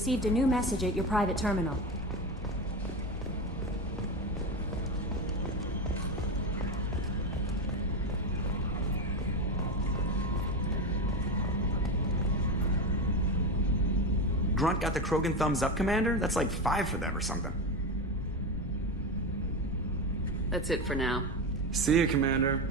received a new message at your private terminal. Grunt got the Krogan thumbs up, Commander? That's like 5 for them or something. That's it for now. See you, Commander.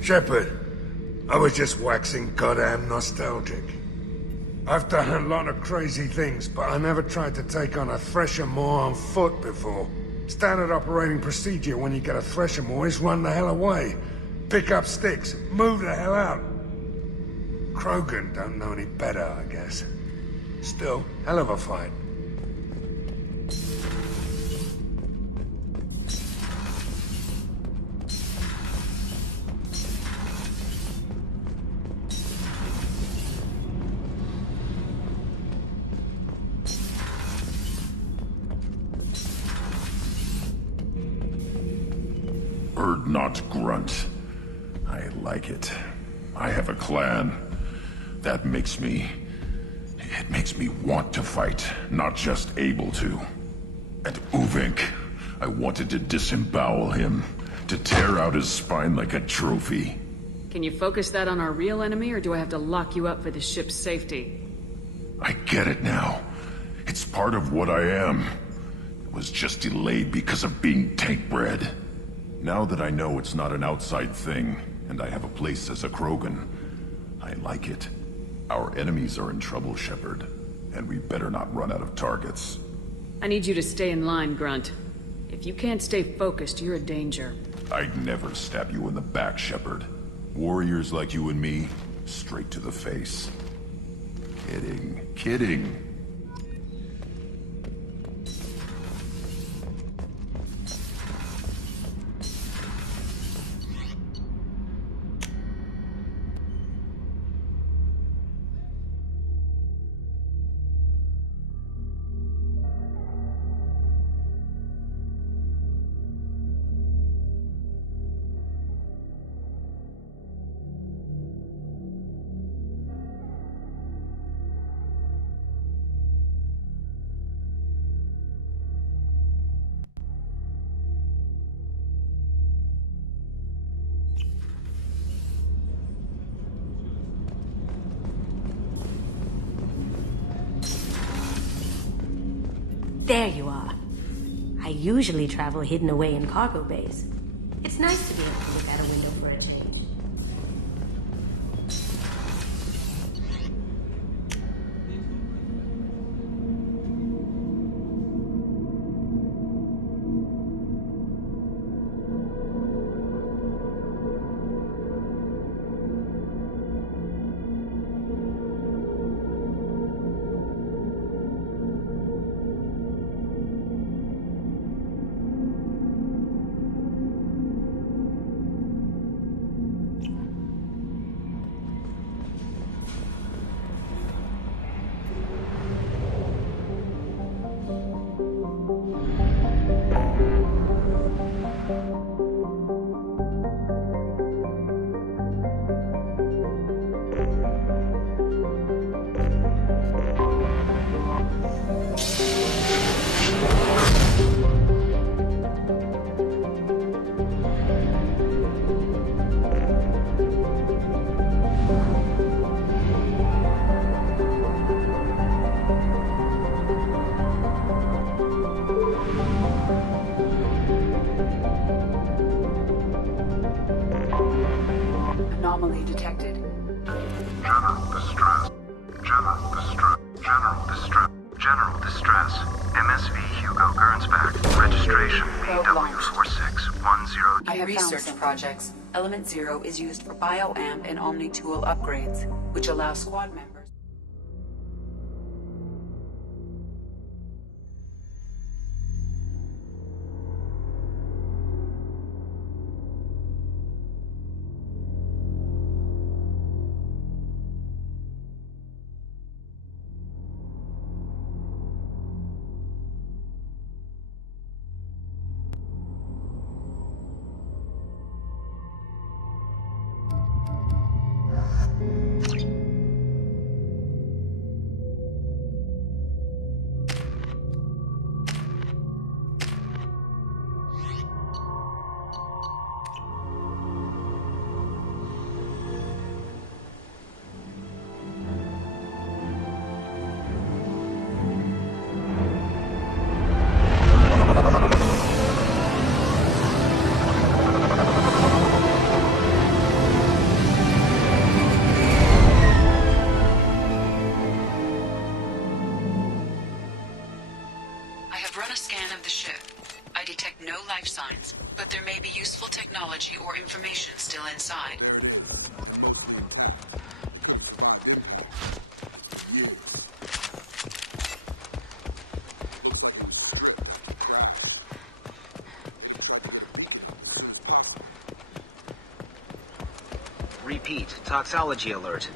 Shepard, I was just waxing goddamn nostalgic. I've done a lot of crazy things, but I never tried to take on a Thresher-Maw on foot before. Standard operating procedure when you get a Thresher-Maw is run the hell away. Pick up sticks, move the hell out. Krogan don't know any better, I guess. Still, hell of a fight. Bird not grunt. I like it. I have a clan. That makes me... It makes me want to fight, not just able to. And Uvink, I wanted to disembowel him, to tear out his spine like a trophy. Can you focus that on our real enemy, or do I have to lock you up for the ship's safety? I get it now. It's part of what I am. It was just delayed because of being tank-bred. Now that I know it's not an outside thing, and I have a place as a Krogan, I like it. Our enemies are in trouble, Shepard, and we better not run out of targets. I need you to stay in line, Grunt. If you can't stay focused, you're a danger. I'd never stab you in the back, Shepard. Warriors like you and me, straight to the face. Kidding. Kidding. There you are. I usually travel hidden away in cargo bays. It's nice to be able to look out a window for a change. General distress. MSV Hugo Gernsback. Registration BW4610. I have research projects. Element Zero is used for bioamp and Omni-tool upgrades, which allow squad members. But there may be useful technology or information still inside. Repeat, toxology alert.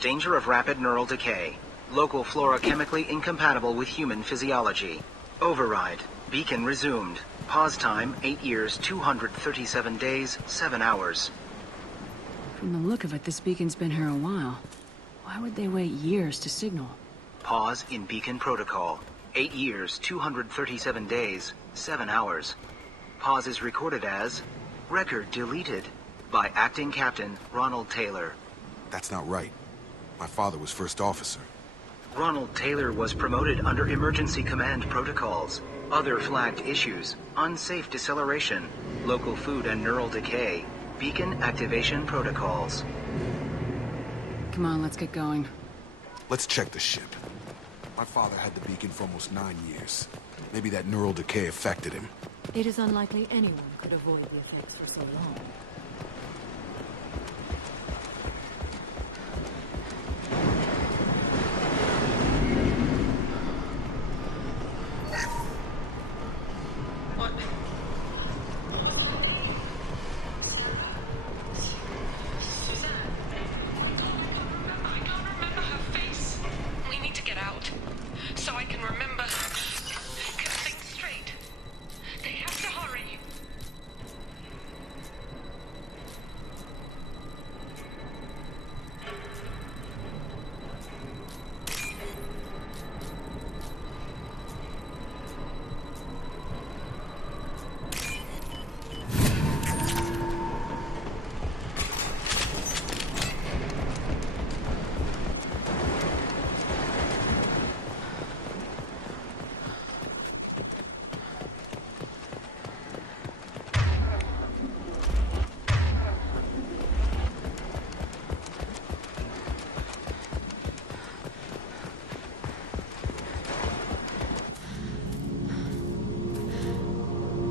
Danger of rapid neural decay. Local flora chemically incompatible with human physiology. Override. Beacon resumed. Pause time, 8 years, 237 days, 7 hours. From the look of it, this beacon's been here a while. Why would they wait years to signal? Pause in beacon protocol. 8 years, 237 days, 7 hours. Pause is recorded as record deleted by Acting Captain Ronald Taylor. That's not right. My father was first officer. Ronald Taylor was promoted under emergency command protocols. Other flagged issues: unsafe deceleration, local food and neural decay, beacon activation protocols. Come on, let's get going. Let's check the ship. My father had the beacon for almost 9 years. Maybe that neural decay affected him. It is unlikely anyone could avoid the effects for so long.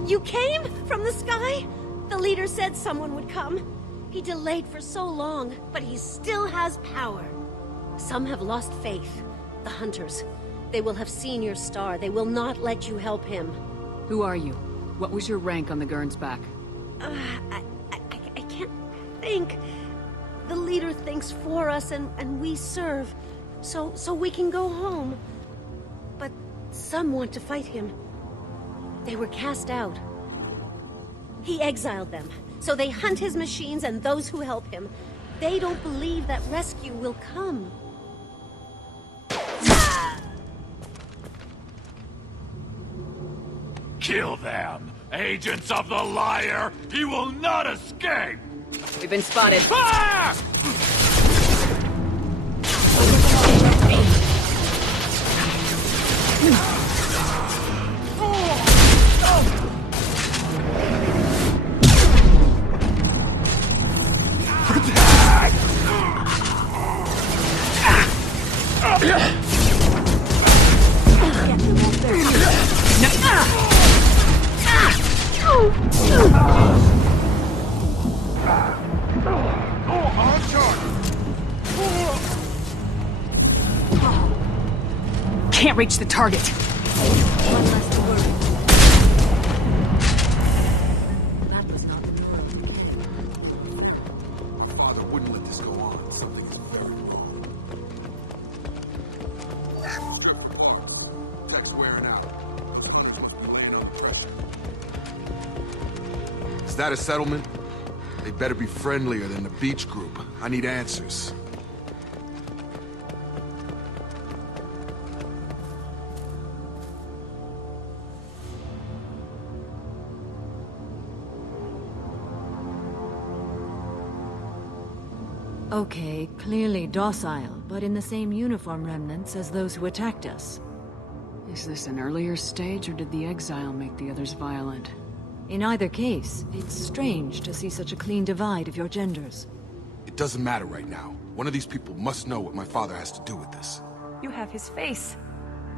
You came from the sky? The leader said someone would come. He delayed for so long, but he still has power. Some have lost faith. The Hunters. They will have seen your star. They will not let you help him. Who are you? What was your rank on the Gernsback? I can't think. The leader thinks for us and we serve. So we can go home. But some want to fight him. They were cast out. He exiled them, so they hunt his machines and those who help him. They don't believe that rescue will come. Kill them! Agents of the Liar! He will not escape! We've been spotted. Ah! Can't reach the target. One less to worry. That was not the Neural Decay. Father wouldn't let this go on. Something is very wrong. Tech's wearing out. Laying under pressure. Is that a settlement? They better be friendlier than the beach group. I need answers. Okay, clearly docile, but in the same uniform remnants as those who attacked us. Is this an earlier stage, or did the exile make the others violent? In either case, it's strange to see such a clean divide of your genders. It doesn't matter right now. One of these people must know what my father has to do with this. You have his face.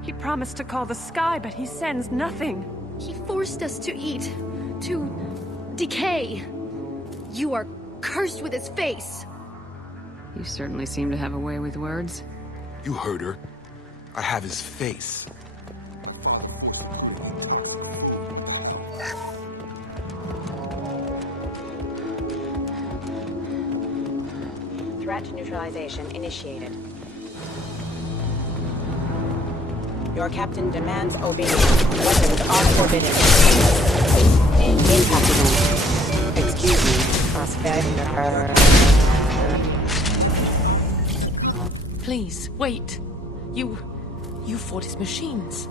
He promised to call the sky, but he sends nothing. He forced us to eat, to decay. You are cursed with his face. You certainly seem to have a way with words. You heard her. I have his face. Threat neutralization initiated. Your captain demands obedience. Weapons are forbidden. Incapable. Excuse me. Please, wait. You fought his machines.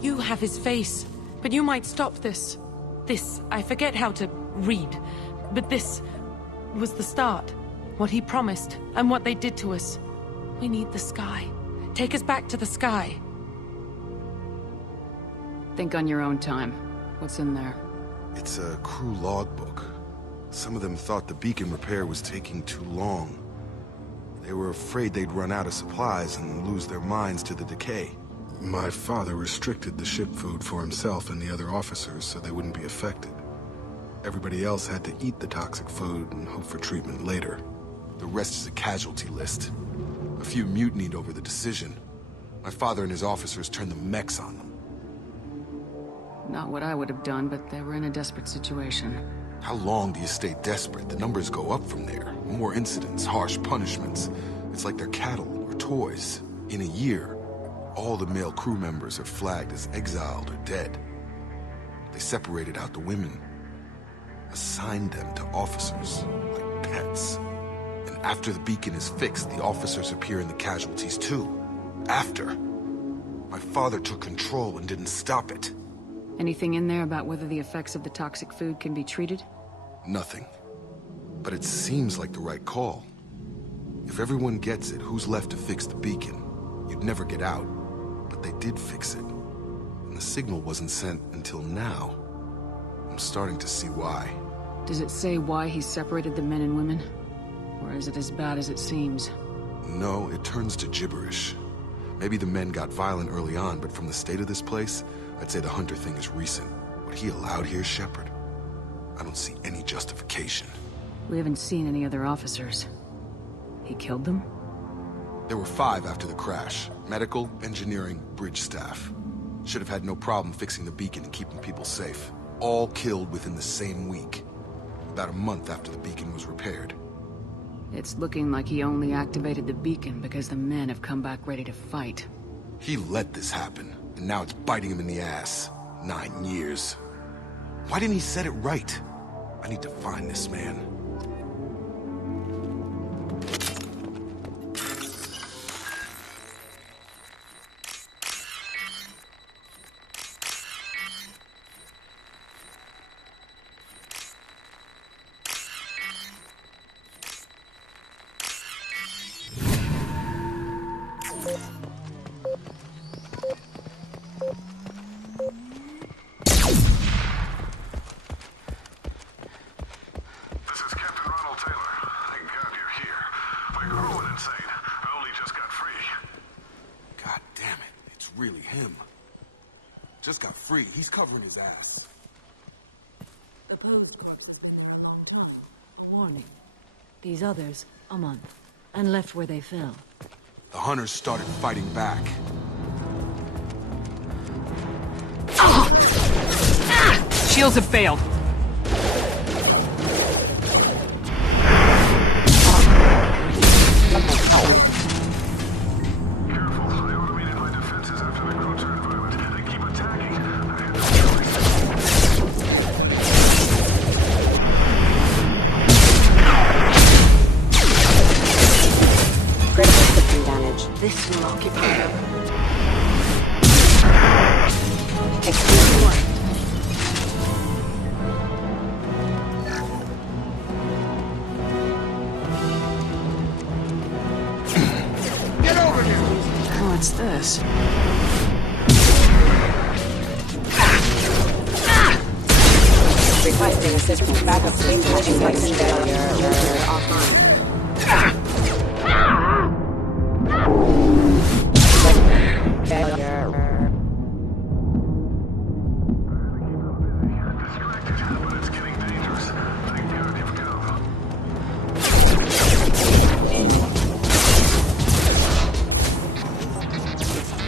You have his face, but you might stop this. This, I forget how to read, but this was the start. What he promised, and what they did to us. We need the sky. Take us back to the sky. Think on your own time. What's in there? It's a crew logbook. Some of them thought the beacon repair was taking too long. They were afraid they'd run out of supplies and lose their minds to the decay. My father restricted the ship food for himself and the other officers so they wouldn't be affected. Everybody else had to eat the toxic food and hope for treatment later. The rest is a casualty list. A few mutinied over the decision. My father and his officers turned the mechs on them. Not what I would have done, but they were in a desperate situation. How long do you stay desperate? The numbers go up from there. More incidents, harsh punishments. It's like they're cattle or toys. In a year, all the male crew members are flagged as exiled or dead. They separated out the women, assigned them to officers, like pets. And after the beacon is fixed, the officers appear in the casualties too. After. My father took control and didn't stop it. Anything in there about whether the effects of the toxic food can be treated? Nothing. But it seems like the right call. If everyone gets it, who's left to fix the beacon? You'd never get out. But they did fix it. And the signal wasn't sent until now. I'm starting to see why. Does it say why he separated the men and women? Or is it as bad as it seems? No, it turns to gibberish. Maybe the men got violent early on, but from the state of this place, I'd say the Hunter thing is recent. What he allowed here, Shepard, I don't see any justification. We haven't seen any other officers. He killed them? There were 5 after the crash. Medical, engineering, bridge staff. Should have had no problem fixing the beacon and keeping people safe. All killed within the same week. About a month after the beacon was repaired. It's looking like he only activated the beacon because the men have come back ready to fight. He let this happen, and now it's biting him in the ass. 9 years. Why didn't he set it right? I need to find this man. really him. Just got free. He's covering his ass. The posed corpse has been there a long time. A warning. These others, a month. And left where they fell. The hunters started fighting back. Shields have failed. This will occupy them. Get over here! What's this? Requesting assistance. Backup state patching license failure. Offline.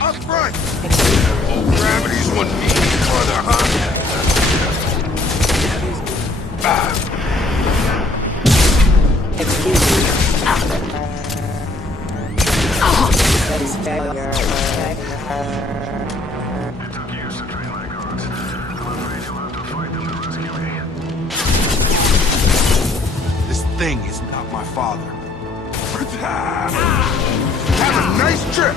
Up front! Gravity's one need further, huh? Excuse me. That is failure. This thing is not my father. Have a nice trip!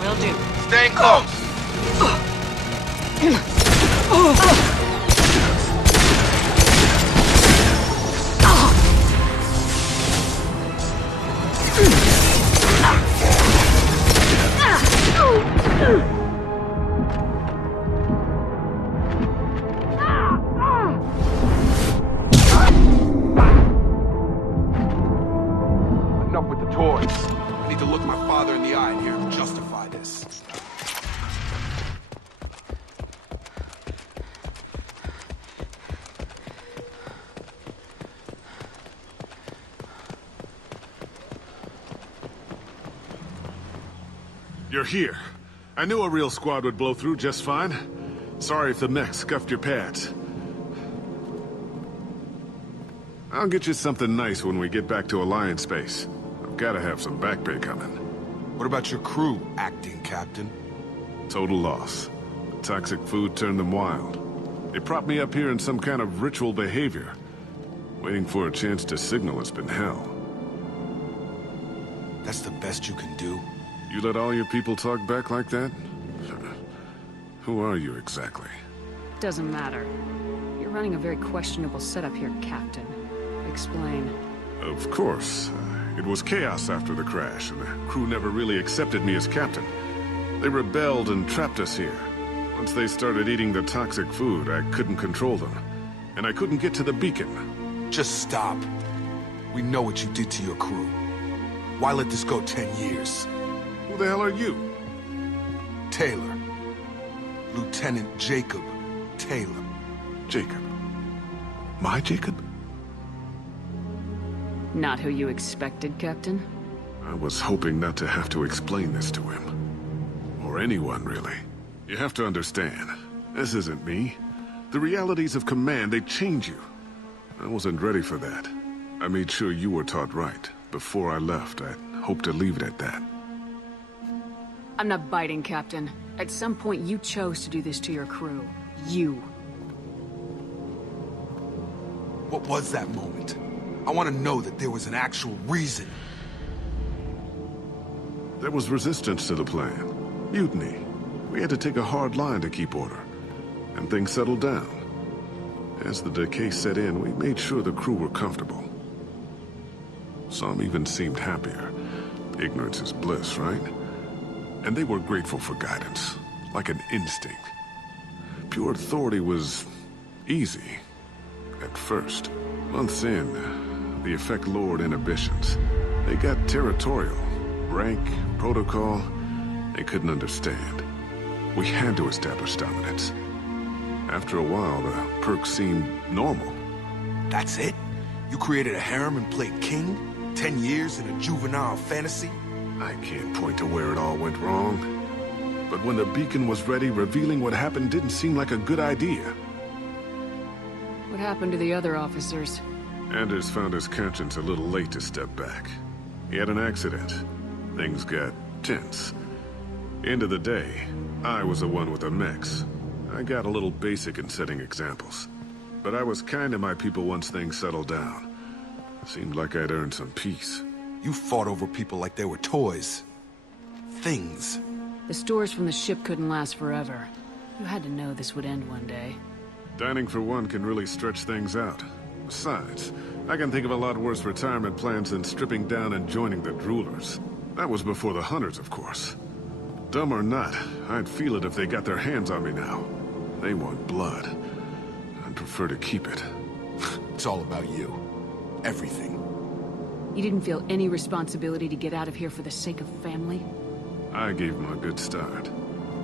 Will do. Stay close! Enough with the toys. I need to look my father in the eye here to justify this. You're here. I knew a real squad would blow through just fine. Sorry if the mech scuffed your pads. I'll get you something nice when we get back to Alliance base. I've gotta have some back pay coming. What about your crew, acting captain? Total loss. Toxic food turned them wild. They propped me up here in some kind of ritual behavior. Waiting for a chance to signal has been hell. That's the best you can do? You let all your people talk back like that? Who are you exactly? Doesn't matter. You're running a very questionable setup here, Captain. Explain. Of course. It was chaos after the crash, and the crew never really accepted me as captain. They rebelled and trapped us here. Once they started eating the toxic food, I couldn't control them. And I couldn't get to the beacon. Just stop. We know what you did to your crew. Why let this go 10 years? Who the hell are you? Taylor. Lieutenant Jacob Taylor. Jacob? My Jacob? Not who you expected, Captain? I was hoping not to have to explain this to him. Or anyone, really. You have to understand, this isn't me. The realities of command, they change you. I wasn't ready for that. I made sure you were taught right. Before I left, I hoped to leave it at that. I'm not biting, Captain. At some point, you chose to do this to your crew. You. What was that moment? I want to know that there was an actual reason. There was resistance to the plan. Mutiny. We had to take a hard line to keep order. And things settled down. As the decay set in, we made sure the crew were comfortable. Some even seemed happier. Ignorance is bliss, right? And they were grateful for guidance, like an instinct. Pure authority was easy. At first. Months in, the effect lowered inhibitions. They got territorial. Rank, protocol, they couldn't understand. We had to establish dominance. After a while, the perks seemed normal. That's it? You created a harem and played king? 10 years in a juvenile fantasy? I can't point to where it all went wrong. But when the beacon was ready, revealing what happened didn't seem like a good idea. What happened to the other officers? Anders found his conscience a little late to step back. He had an accident. Things got tense. End of the day, I was the one with the mix. I got a little basic in setting examples. But I was kind to my people once things settled down. Seemed like I'd earned some peace. You fought over people like they were toys. Things. The stores from the ship couldn't last forever. You had to know this would end one day. Dining for one can really stretch things out. Besides, I can think of a lot worse retirement plans than stripping down and joining the Droolers. That was before the Hunters, of course. Dumb or not, I'd feel it if they got their hands on me now. They want blood. I'd prefer to keep it. It's all about you. Everything. You didn't feel any responsibility to get out of here for the sake of family? I gave him a good start.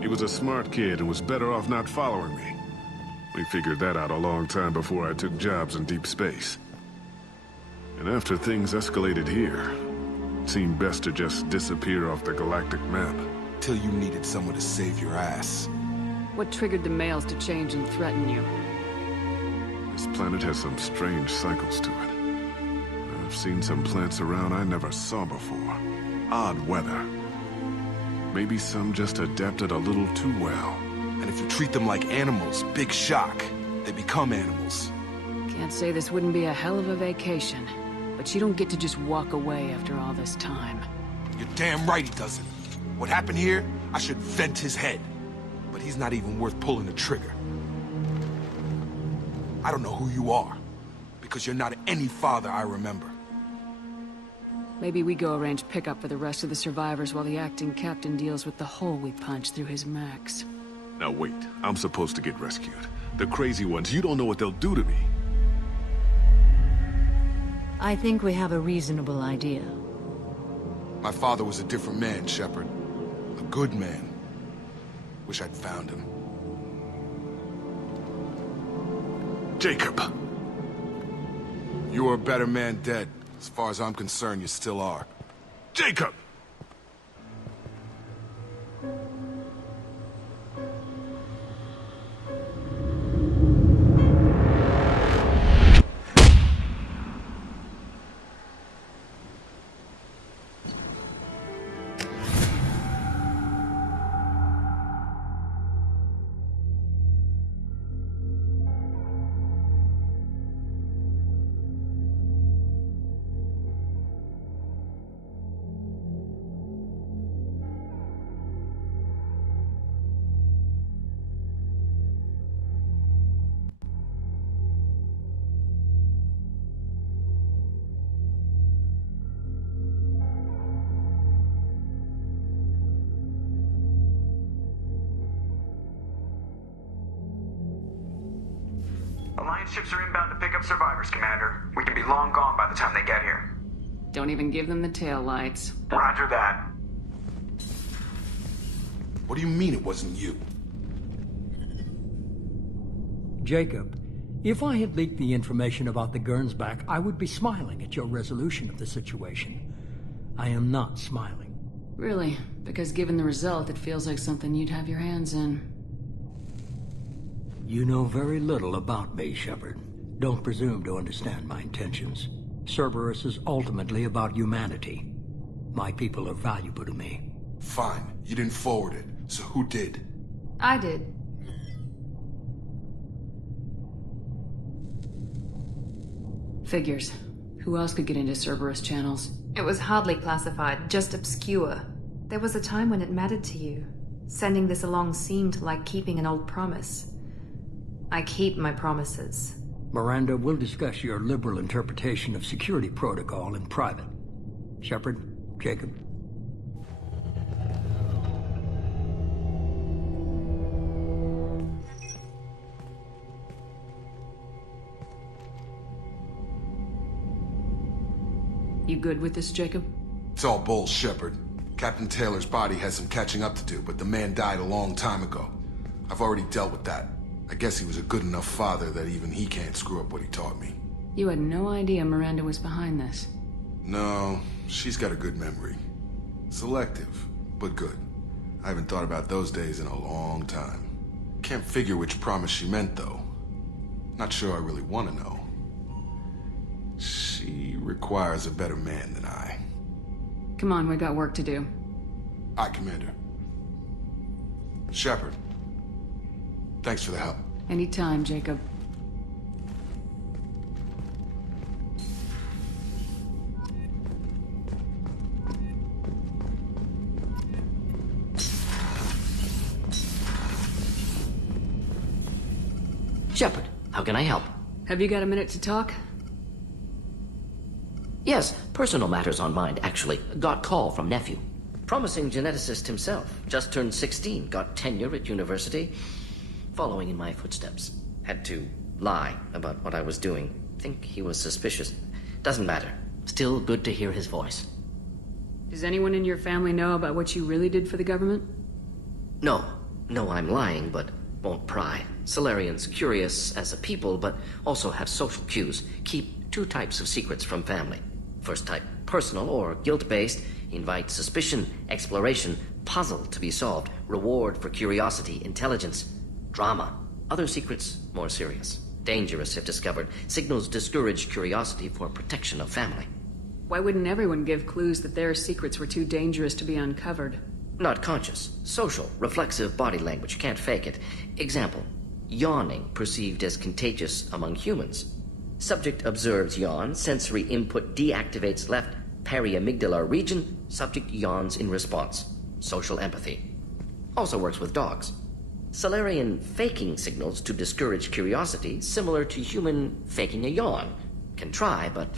He was a smart kid and was better off not following me. We figured that out a long time before I took jobs in deep space. And after things escalated here, it seemed best to just disappear off the galactic map. Till you needed someone to save your ass. What triggered the males to change and threaten you? This planet has some strange cycles to it. I've seen some plants around I never saw before. Odd weather. Maybe some just adapted a little too well. And if you treat them like animals, big shock. They become animals. Can't say this wouldn't be a hell of a vacation. But you don't get to just walk away after all this time. You're damn right he doesn't. What happened here, I should vent his head. But he's not even worth pulling the trigger. I don't know who you are. Because you're not any father I remember. Maybe we go arrange pickup for the rest of the survivors while the acting captain deals with the hole we punched through his max. Now wait, I'm supposed to get rescued. The crazy ones, you don't know what they'll do to me. I think we have a reasonable idea. My father was a different man, Shepard. A good man. Wish I'd found him. Jacob! You were a better man dead. As far as I'm concerned, you still are. Jacob! Alliance ships are inbound to pick up survivors, Commander. We can be long gone by the time they get here. Don't even give them the tail lights. Roger that. What do you mean it wasn't you? Jacob, if I had leaked the information about the Gernsback, I would be smiling at your resolution of the situation. I am not smiling. Really? Because given the result, it feels like something you'd have your hands in. You know very little about me, Shepard. Don't presume to understand my intentions. Cerberus is ultimately about humanity. My people are valuable to me. Fine. You didn't forward it, So who did? I did. Figures. Who else could get into Cerberus channels? It was hardly classified, just obscure. There was a time when it mattered to you. Sending this along seemed like keeping an old promise. I keep my promises. Miranda, we'll discuss your liberal interpretation of security protocol in private. Shepard, Jacob. You good with this, Jacob? It's all bull, Shepard. Captain Taylor's body has some catching up to do, but the man died a long time ago. I've already dealt with that. I guess he was a good enough father that even he can't screw up what he taught me. You had no idea Miranda was behind this. No, she's got a good memory. Selective, but good. I haven't thought about those days in a long time. Can't figure which promise she meant, though. Not sure I really want to know. She requires a better man than I. Come on, we got work to do. Aye, Commander. Shepard. Thanks for the help. Anytime, Jacob. Shepard, how can I help? Have you got a minute to talk? Yes, personal matters on mind, actually. Got call from nephew. Promising geneticist himself. Just turned 16, got tenure at university. Following in my footsteps. Had to lie about what I was doing. Think he was suspicious. Doesn't matter. Still good to hear his voice. Does anyone in your family know about what you really did for the government? No. No, I'm lying, but won't pry. Solarians curious as a people, but also have social cues. Keep two types of secrets from family. First type, personal or guilt-based, invite suspicion, exploration, puzzle to be solved, reward for curiosity, intelligence, drama. Other secrets, more serious. Dangerous if discovered. Signals discourage curiosity for protection of family. Why wouldn't everyone give clues that their secrets were too dangerous to be uncovered? Not conscious. Social, reflexive body language, can't fake it. Example, yawning perceived as contagious among humans. Subject observes yawn, sensory input deactivates left periamygdalar region, subject yawns in response. Social empathy. Also works with dogs. Solarian faking signals to discourage curiosity, similar to human faking a yawn. Can try, but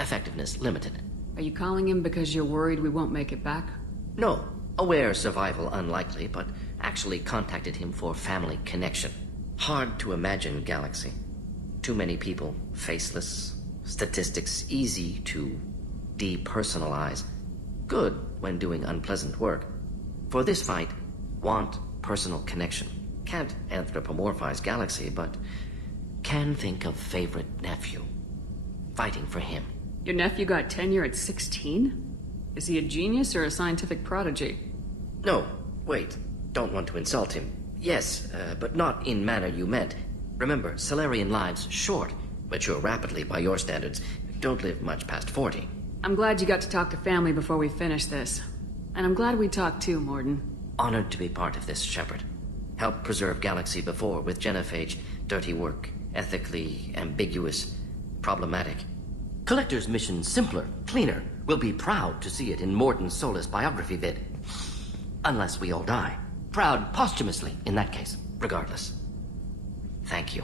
effectiveness limited. Are you calling him because you're worried we won't make it back? No. Aware survival unlikely, but actually contacted him for family connection. Hard to imagine galaxy. Too many people, faceless, statistics easy to depersonalize. Good when doing unpleasant work. For this fight, want personal connection. Can't anthropomorphize galaxy, but can think of favorite nephew. Fighting for him. Your nephew got tenure at 16? Is he a genius or a scientific prodigy? No, wait. Don't want to insult him. Yes, but not in manner you meant. Remember, Solarian lives short. Mature rapidly by your standards. Don't live much past 40. I'm glad you got to talk to family before we finish this. And I'm glad we talked too, Mordin. Honored to be part of this, Shepard. Helped preserve Galaxy before with Genophage. Dirty work. Ethically ambiguous. Problematic. Collector's mission simpler, cleaner. We'll be proud to see it in Mordin Solus biography vid. Unless we all die. Proud posthumously, in that case. Regardless. Thank you.